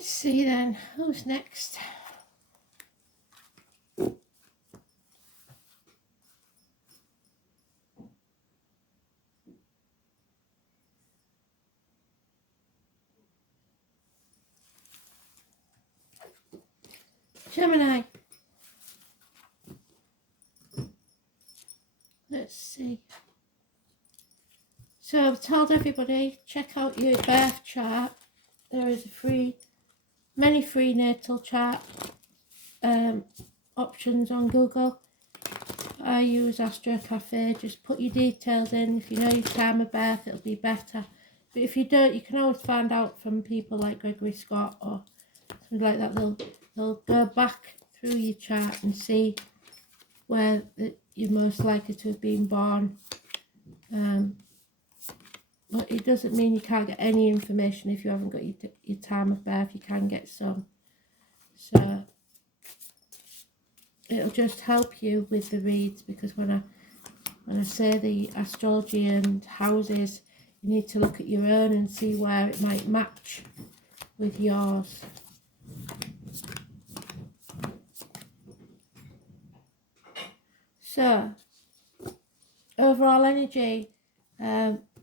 Let's see then, who's next? Gemini. Let's see. So I've told everybody, check out your birth chart. There is many free natal chart options on Google. I use Astro Cafe. Just put your details in. If you know your time of birth, it'll be better. But if you don't, you can always find out from people like Gregory Scott or something like that. They'll go back through your chart and see where you're most likely to have been born. But it doesn't mean you can't get any information if you haven't got your time of birth. You can get some. So it'll just help you with the reads, because when I say the astrology and houses, you need to look at your own and see where it might match with yours. So overall energy,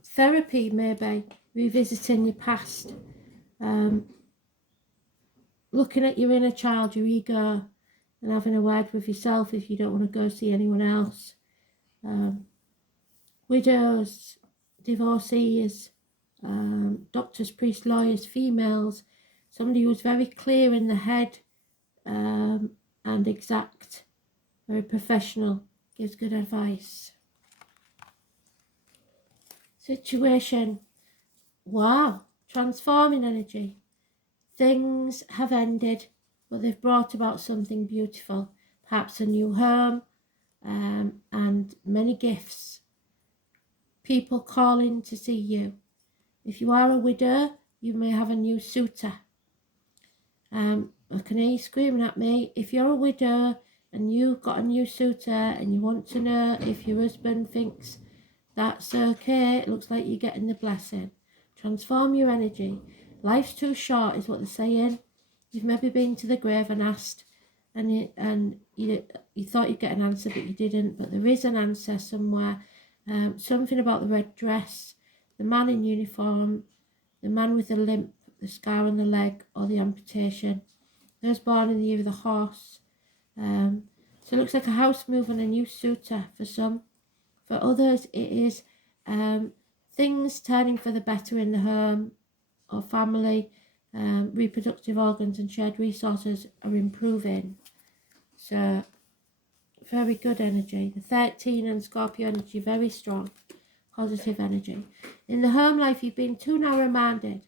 therapy maybe, revisiting your past, looking at your inner child, your ego, and having a word with yourself if you don't want to go see anyone else. Widows, divorcees, doctors, priests, lawyers, females, somebody who's very clear in the head and exact, very professional, gives good advice. Situation, wow, transforming energy. Things have ended, but they've brought about something beautiful, perhaps a new home, and many gifts. People calling to see you. If you are a widow, you may have a new suitor. I can hear you screaming at me. If you're a widow and you've got a new suitor and you want to know if your husband thinks that's okay, it looks like you're getting the blessing. Transform your energy. Life's too short is what they're saying. You've maybe been to the grave and asked, and you thought you'd get an answer, but you didn't. But there is an answer somewhere. Something about the red dress, the man in uniform, the man with the limp, the scar on the leg, or the amputation. Those born in the year of the horse. So it looks like a house move and a new suitor for some. For others, it is things turning for the better in the home or family. Reproductive organs and shared resources are improving. So very good energy. The 13 and Scorpio energy, very strong, positive energy. In the home life, you've been too narrow-minded,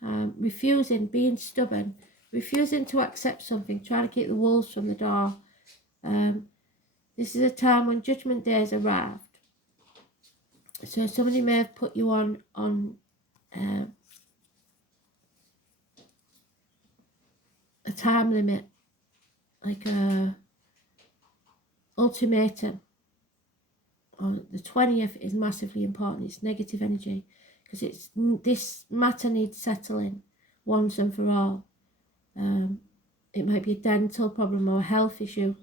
refusing, being stubborn, refusing to accept something, trying to keep the wolves from the door. This is a time when Judgment Day has arrived. So somebody may have put you on a time limit, like a ultimatum. On the 20th is massively important. It's negative energy, because this matter needs settling once and for all. It might be a dental problem or a health issue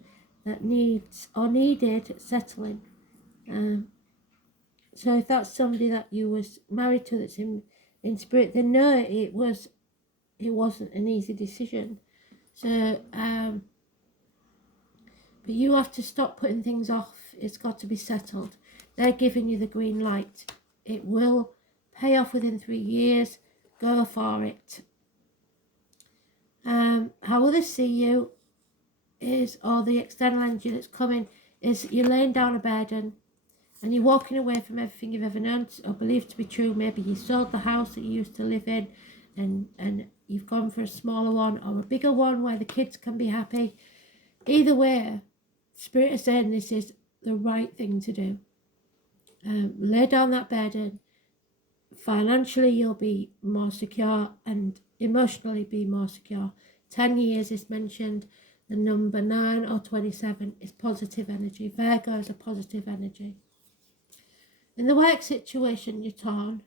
that needs or needed settling. So if that's somebody that you was married to that's in spirit, they know it wasn't an easy decision. So but you have to stop putting things off. It's got to be settled. They're giving you the green light. It will pay off within 3 years. Go for it. How others see you is, or the external energy that's coming, is you're laying down a burden and you're walking away from everything you've ever known or believed to be true. Maybe you sold the house that you used to live in and you've gone for a smaller one or a bigger one where the kids can be happy. Either way, Spirit is saying this is the right thing to do. Lay down that burden. Financially, you'll be more secure, and emotionally be more secure. 10 years is mentioned. The number 9 or 27 is positive energy. Virgo is a positive energy. In the work situation, you're torn,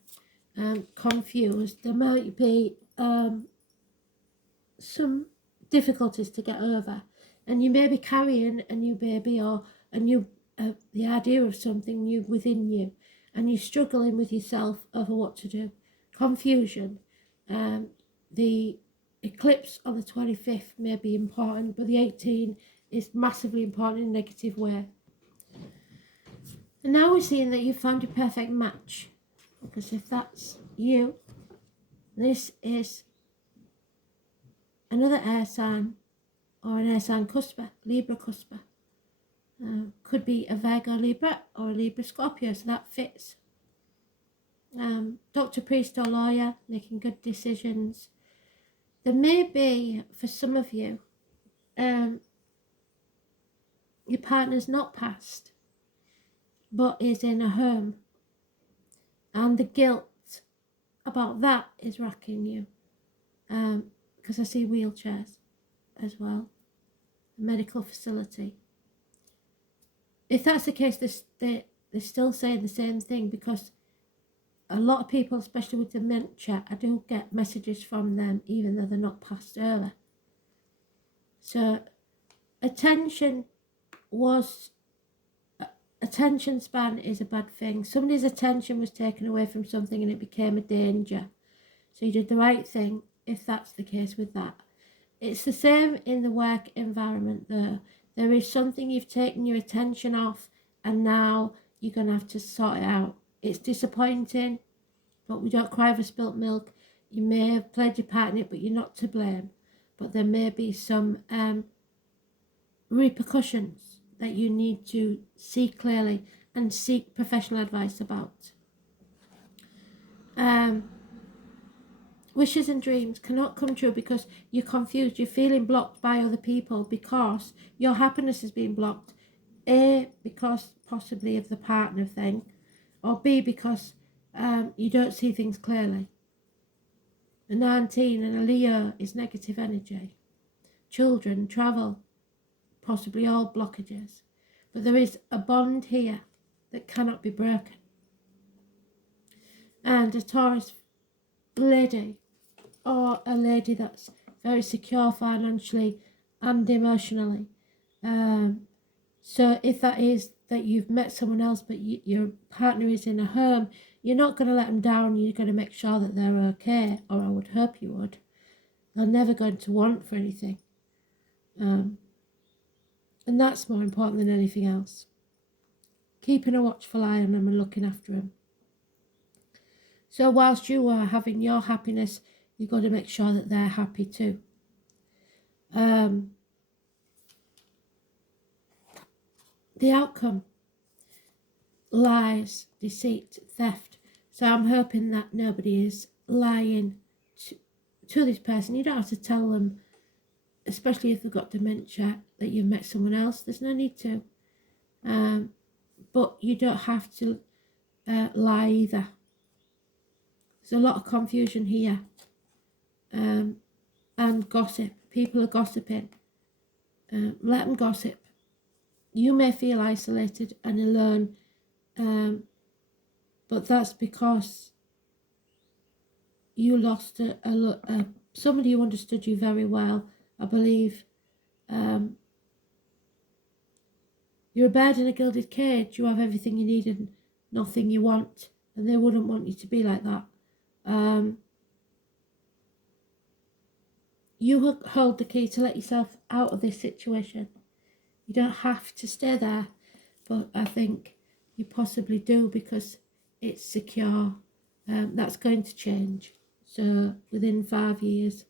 confused. There might be some difficulties to get over, and you may be carrying a new baby or a new the idea of something new within you, and you're struggling with yourself over what to do. Confusion. The eclipse on the 25th may be important, but the 18th is massively important in a negative way. And now we're seeing that you've found your perfect match, because if that's you, this is another air sign or an air sign cusper, Libra cusper. Could be a Virgo Libra or a Libra Scorpio, so that fits. Doctor, priest or lawyer, making good decisions. There may be, for some of you, your partner's not passed, but is in a home. And the guilt about that is racking you. Because I see wheelchairs as well. A medical facility. If that's the case, they're still saying the same thing, because a lot of people, especially with dementia, I do get messages from them even though they're not passed over. So attention span is a bad thing. Somebody's attention was taken away from something and it became a danger. So you did the right thing if that's the case with that. It's the same in the work environment though. There is something you've taken your attention off and now you're going to have to sort it out. It's disappointing, but we don't cry over spilt milk. You may have played your part in it, but you're not to blame. But there may be some repercussions that you need to see clearly and seek professional advice about. Wishes and dreams cannot come true because you're confused. You're feeling blocked by other people because your happiness is being blocked. A, because possibly of the partner thing, or B, because you don't see things clearly. A 19 and a Leo is negative energy. Children, travel, possibly all blockages. But there is a bond here that cannot be broken. And a Taurus lady, or a lady that's very secure financially and emotionally. So if that is that you've met someone else but your partner is in a home, you're not going to let them down. You're going to make sure that they're okay, or I would hope you would. They're never going to want for anything. And that's more important than anything else. Keeping a watchful eye on them and looking after them. So whilst you are having your happiness, you've got to make sure that they're happy too. The outcome: lies, deceit, theft. So I'm hoping that nobody is lying to this person. You don't have to tell them, especially if they've got dementia, that you've met someone else. There's no need to. But you don't have to lie either. There's a lot of confusion here. And gossip. People are gossiping. Let them gossip. You may feel isolated and alone, but that's because you lost somebody who understood you very well. I believe you're a bird in a gilded cage. You have everything you need and nothing you want, and they wouldn't want you to be like that. You hold the key to let yourself out of this situation. You don't have to stay there, but I think you possibly do because it's secure. That's going to change. So within 5 years,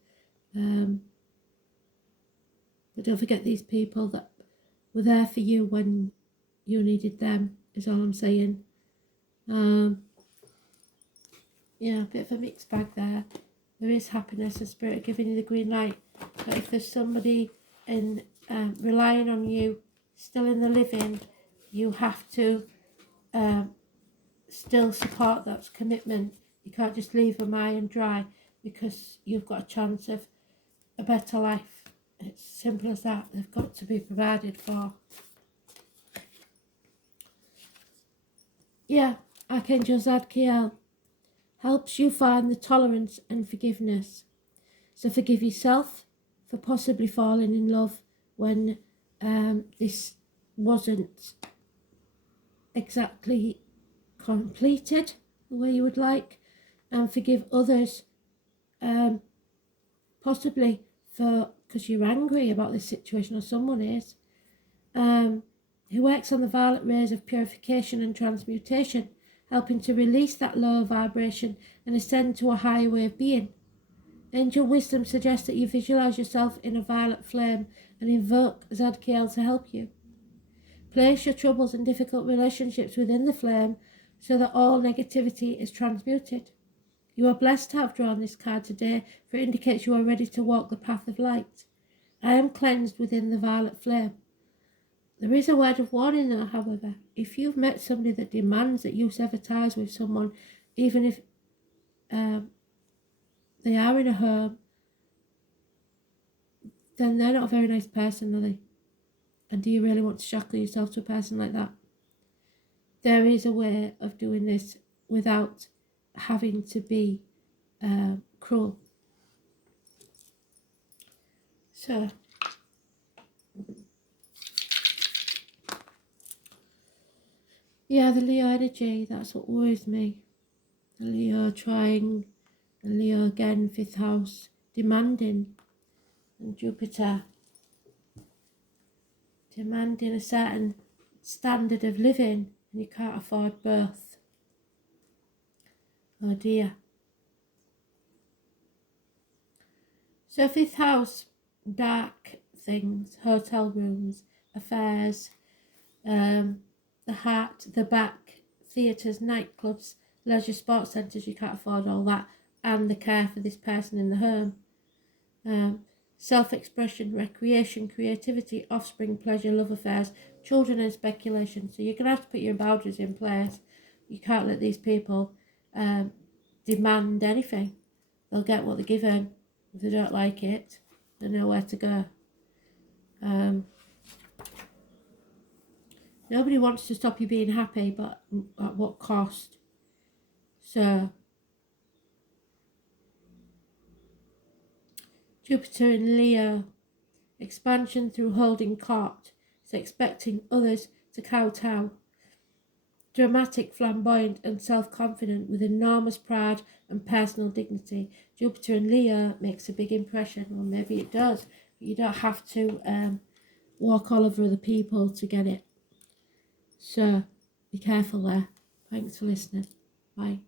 but don't forget these people that were there for you when you needed them, is all I'm saying. Yeah, a bit of a mixed bag there. There is happiness and spirit giving you the green light. But if there's somebody in relying on you, still in the living, you have to still support that commitment. You can't just leave them high and dry because you've got a chance of a better life. It's simple as that. They've got to be provided for. Yeah, Archangel Zadkiel helps you find the tolerance and forgiveness. So forgive yourself, for possibly falling in love when this wasn't exactly completed the way you would like, and forgive others, possibly because you're angry about this situation, or someone is, who works on the violet rays of purification and transmutation, helping to release that low vibration and ascend to a higher way of being. Angel wisdom suggests that you visualize yourself in a violet flame and invoke Zadkiel to help you. Place your troubles and difficult relationships within the flame so that all negativity is transmuted. You are blessed to have drawn this card today, for it indicates you are ready to walk the path of light. I am cleansed within the violet flame. There is a word of warning there, however. If you've met somebody that demands that you sever ties with someone, even if they are in a home, then they're not a very nice person, are they? And do you really want to shackle yourself to a person like that? There is a way of doing this without having to be cruel. So, yeah, the Leo energy, that's what worries me. The Leo trying, the Leo again, 5th house, demanding, and Jupiter demanding a certain standard of living, and you can't afford both. Oh dear. So 5th house, dark things, hotel rooms, affairs, the heart, the back, theatres, nightclubs, leisure sports centres, you can't afford all that, and the care for this person in the home. Self-expression, recreation, creativity, offspring, pleasure, love affairs, children and speculation. So you're going to have to put your boundaries in place. You can't let these people demand anything. They'll get what they're given. If they don't like it, they know where to go. Nobody wants to stop you being happy, but at what cost? So, Jupiter in Leo, expansion through holding court, is expecting others to kowtow. Dramatic, flamboyant and self-confident with enormous pride and personal dignity. Jupiter in Leo makes a big impression, or maybe it does, but you don't have to walk all over other people to get it. So, be careful there. Thanks for listening. Bye.